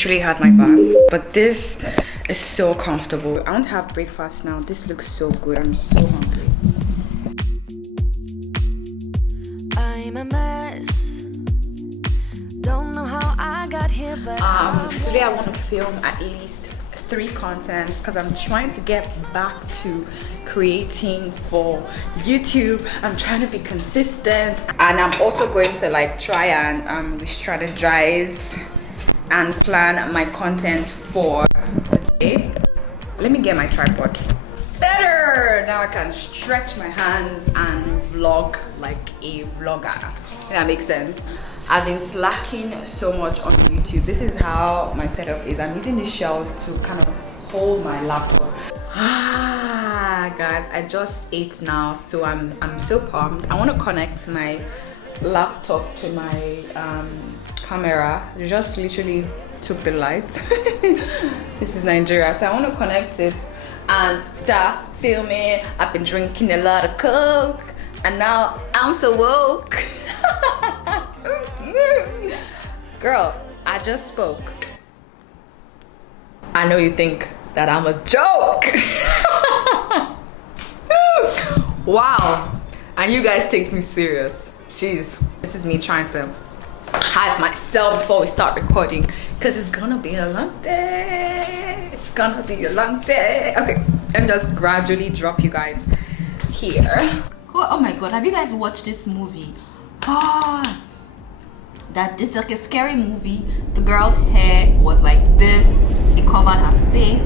literally had my bath, but this is so comfortable. I want to have breakfast now. This looks so good. I'm so hungry. I'm a mess. Don't know how I got here, but today I want to film at least 3 contents because I'm trying to get back to creating for YouTube. I'm trying to be consistent, and I'm also going to like try and strategize and plan my content for today. Let me get my tripod. Better! Now I can stretch my hands and vlog like a vlogger. If that makes sense. I've been slacking so much on YouTube. This is how my setup is. I'm using these shelves to kind of hold my laptop. Guys, I just ate now, so I'm so pumped. I want to connect my laptop to my camera. I just literally took the light. This is Nigeria, so I want to connect it and start filming. I've been drinking a lot of Coke, and now I'm so woke. Girl, I just spoke. I know you think that I'm a joke. Wow, and you guys take me serious. Jeez, this is me trying to hype myself before we start recording, because it's gonna be a long day. It's gonna be a long day. Okay, let me just gradually drop you guys here. Oh my god, have you guys watched this movie? That it's like a scary movie. The girl's hair was like this, it covered her face.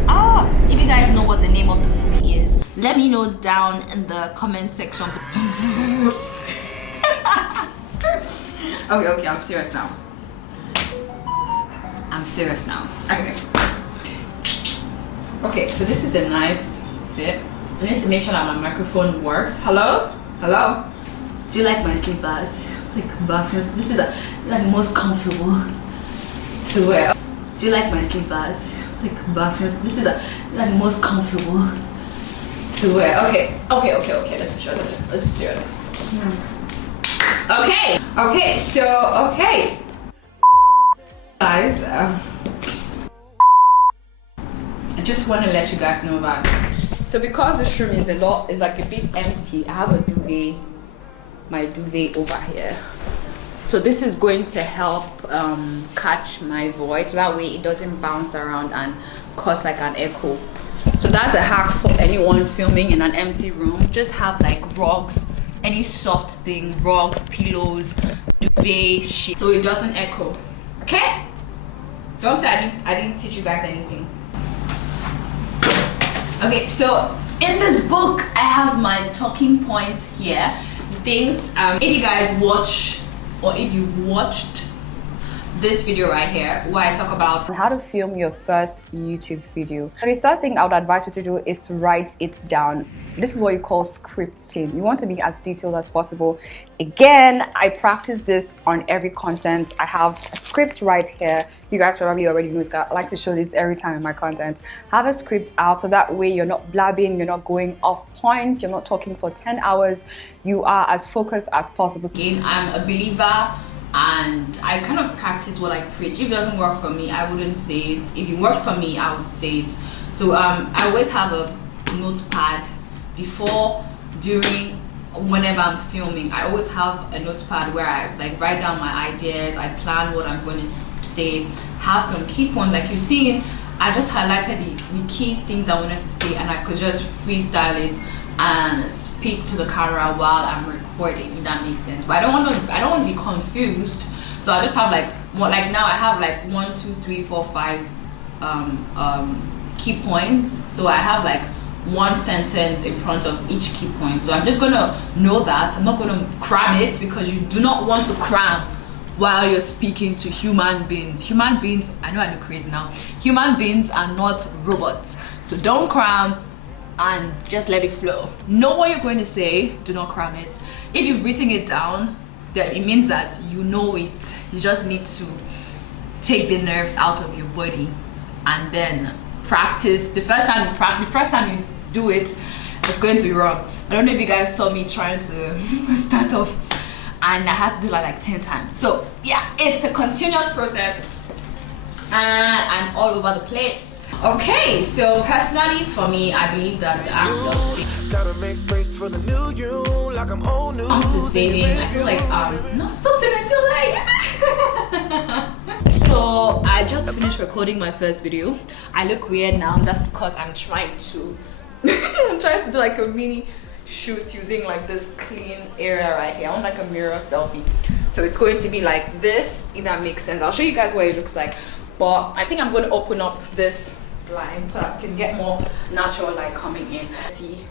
If you guys know what the name of the movie is, let me know down in the comment section. Okay, I'm serious now. Okay, so this is a nice fit. I need to make sure that my microphone works. Hello? Do you like my slippers? It's like bathrooms. This is like most comfortable to wear. Do you like my slippers? It's like bathrooms. This is like most comfortable to wear. Okay. Let's be serious. Okay, so guys, I just want to let you guys know that. So because this room is like a bit empty, I have a duvet, my duvet over here. So this is going to help catch my voice, so that way it doesn't bounce around and cause like an echo. So that's a hack for anyone filming in an empty room. Just have like rugs, any soft thing, rugs, pillows, duvet, shit, so it doesn't echo. Okay? Don't say I didn't teach you guys anything. Okay, so in this book I have my talking points here. The things if you guys watch, or if you've watched this video right here where I talk about how to film your first YouTube video. And the third thing I would advise you to do is to write it down. This is what you call scripting. You want to be as detailed as possible. Again, I practice this on every content. I have a script right here. You guys probably already know this. I like to show this every time in my content. Have a script out, so that way you're not blabbing, you're not going off point, you're not talking for 10 hours. You are as focused as possible. Again, I'm a believer, and I kind of practice what I preach. If it doesn't work for me, I wouldn't say it. If it worked for me, I would say it. So I always have a notepad before, during, whenever I'm filming. I always have a notepad where I like write down my ideas, I plan what I'm going to say, have some key points. Like you've seen, I just highlighted the key things I wanted to say, and I could just freestyle it and speak to the camera while I'm recording, if that makes sense. But I don't want to be confused, so I just have like now I have like 1, 2, 3, 4, 5 key points. So I have like one sentence in front of each key point. So I'm just gonna know that. I'm not gonna cram it, because you do not want to cram while you're speaking to human beings. Human beings, I know I look crazy now. Human beings are not robots. So don't cram, and just let it flow. Know what you're going to say, do not cram it. If you've written it down, then it means that you know it. You just need to take the nerves out of your body and then practice. The first time you do it, it's going to be wrong. I don't know if you guys saw me trying to start off, and I had to do that like 10 times. So yeah, it's a continuous process. and I'm all over the place. Okay, so personally for me, I believe that the act of gotta make space for the new you, like I'm old news. comes to saving, I feel like no, stop saying I feel like so I just finished recording my first video. I look weird now. That's because I'm trying to I'm trying to do like a mini shoot using like this clean area right here. I want like a mirror selfie, so it's going to be like this, if that makes sense. I'll show you guys what it looks like, but I think I'm going to open up this blind so I can get more natural light coming in. See,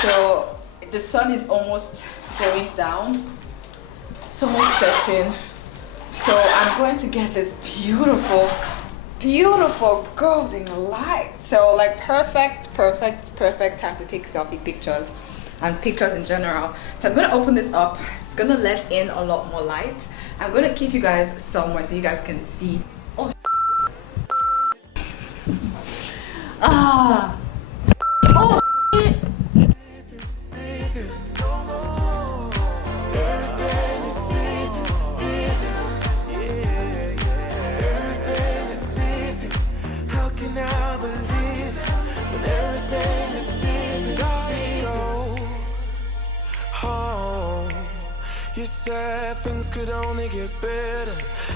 so the sun is almost going down, it's almost setting, so I'm going to get this beautiful golden light. So like perfect time to take selfie pictures and pictures in general. So I'm gonna open this up. It's gonna let in a lot more light. I'm gonna keep you guys somewhere so you guys can see. Oh oh You said things could only get better.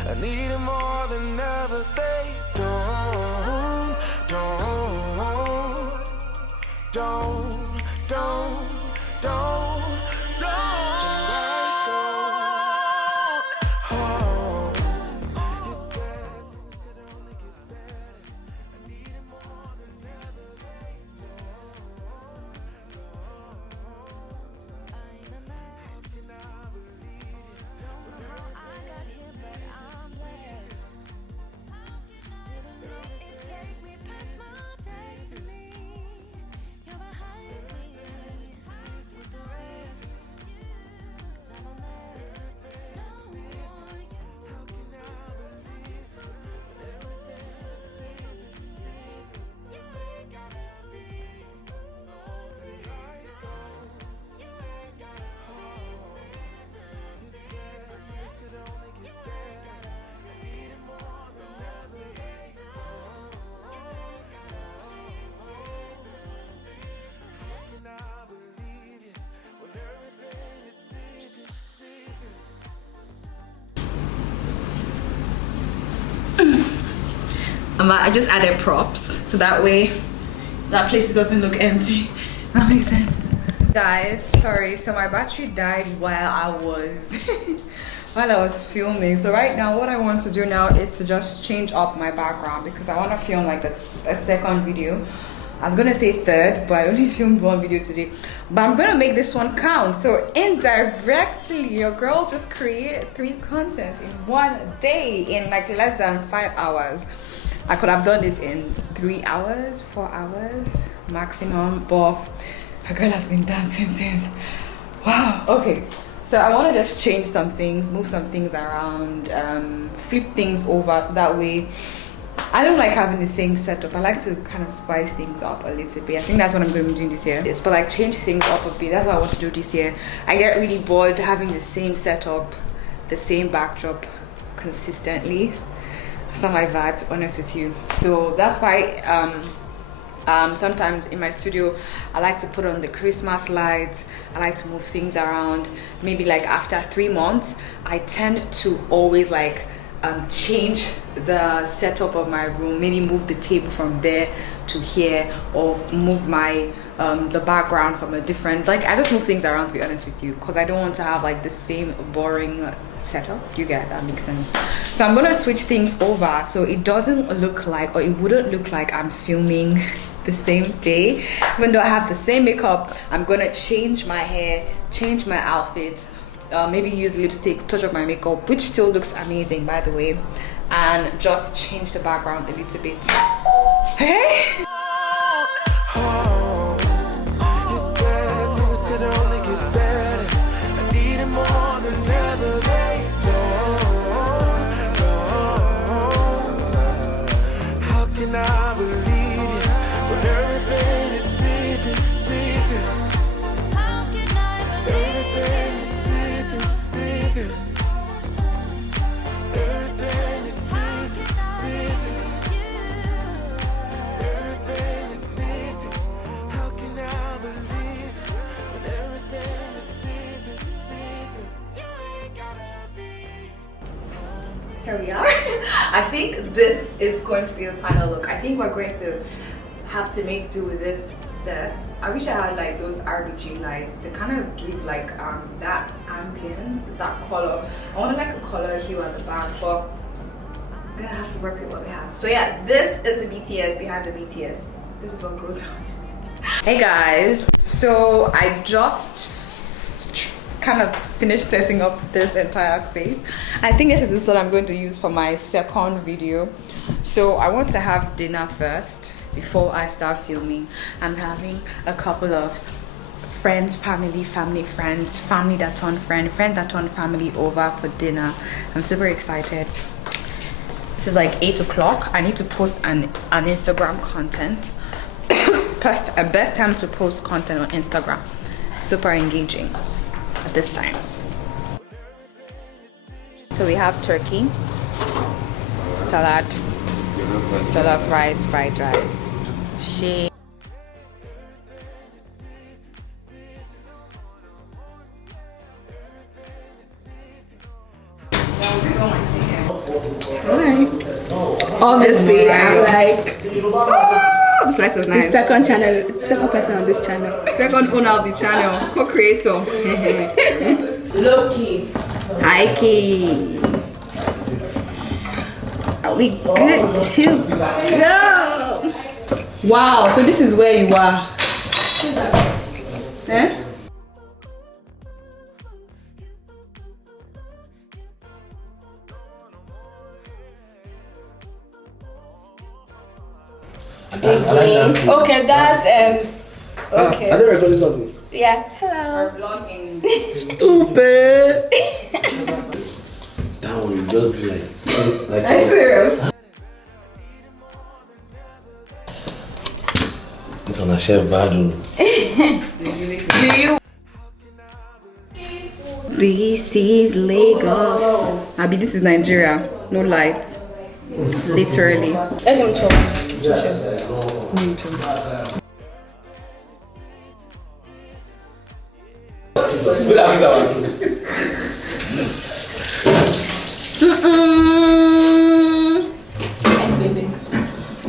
I need it more than ever. They don't let go. Oh, you said things could only get better. I need it more than ever. They I just added props so that way that place doesn't look empty. That makes sense. Guys, sorry, so my battery died while I was filming. So right now what I want to do now is to just change up my background because I want to film like a second video. I was gonna say third, but I only filmed one video today, but I'm gonna make this one count. So indirectly your girl just created 3 content in one day, in like less than 5 hours. I could have done this in 3 hours, 4 hours maximum, but my girl has been dancing since. Wow. Okay, so I want to just change some things, move some things around, flip things over, so that way I don't like having the same setup. I like to kind of spice things up a little bit. I think that's what I'm going to be doing this year. But like change things up a bit. That's what I want to do this year. I get really bored having the same setup, the same backdrop consistently. It's not my vibe, to be honest with you. So that's why sometimes in my studio I like to put on the Christmas lights. I like to move things around. Maybe like after 3 months I tend to always like change the setup of my room, maybe move the table from there to here, or move my the background from a different, like I just move things around, to be honest with you, because I don't want to have like the same boring setup. You get that? Makes sense. So I'm gonna switch things over so it doesn't look like, or it wouldn't look like I'm filming the same day. Even though I have the same makeup, I'm gonna change my hair, change my outfit, maybe use lipstick, touch up my makeup, which still looks amazing by the way, and just change the background a little bit. Hey. Oh, you said things could only get better. I need it more than ever. They don't. How can I believe you when everything is sleeping? How can I believe everything is sleeping? Everything is sleeping. here we are. I think this is going to be the final look. I think we're going to have to make do with this set. I wish I had like those RGB lights to kind of give like that ambience, that color. I want like a color hue at the back, but I'm gonna have to work with what we have. So yeah, this is the BTS behind the BTS. This is what goes on. Hey guys, so I just kind of finished setting up this entire space. I think this is what I'm going to use for my second video. So I want to have dinner first before I start filming. I'm having a couple of friends, family that turned friend that turned family over for dinner. I'm super excited. This is like 8 o'clock. I need to post an Instagram content. Best time to post content on Instagram. Super engaging at this time. So we have turkey, salad, jollof rice, fried rice, shake. Obviously, I'm like The slice was nice. the second person on this channel. Second owner of the channel, co-creator. Low-key. Hi, Key. Are we good to go? Wow, so this is where you are. Huh? Okay, that's okay. I didn't record something. Yeah. Hello. We're vlogging. Stupid. That one you just be like I'm serious. this on a chef battle. Do you? This is Lagos. Abi, this is Nigeria. No lights. Literally. Let him talk.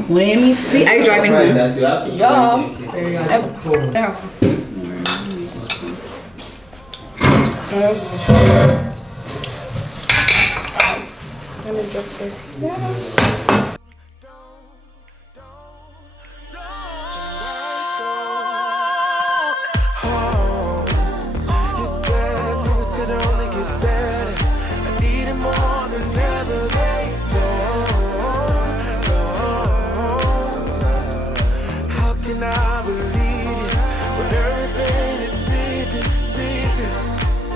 Let me see. Are you driving home? Let me drop this.